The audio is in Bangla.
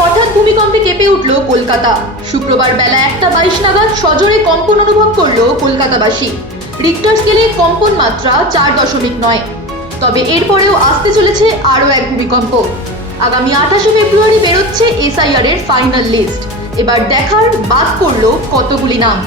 হঠাৎ ভূমিকম্পে কেঁপে উঠল কলকাতা। শুক্রবার বেলা 1:22 নাগাদ সজোরে কম্পন অনুভব করলো কলকাতাবাসী। রিক্টার স্কেলে কম্পন মাত্রা 4.9। তবে এরপরেও আসতে চলেছে আরও এক ভূমিকম্প। আগামী 28শে ফেব্রুয়ারি বেরোচ্ছে এসআইআর এর ফাইনাল লিস্ট। এবার দেখার বাদ পড়লো কতগুলি নাম।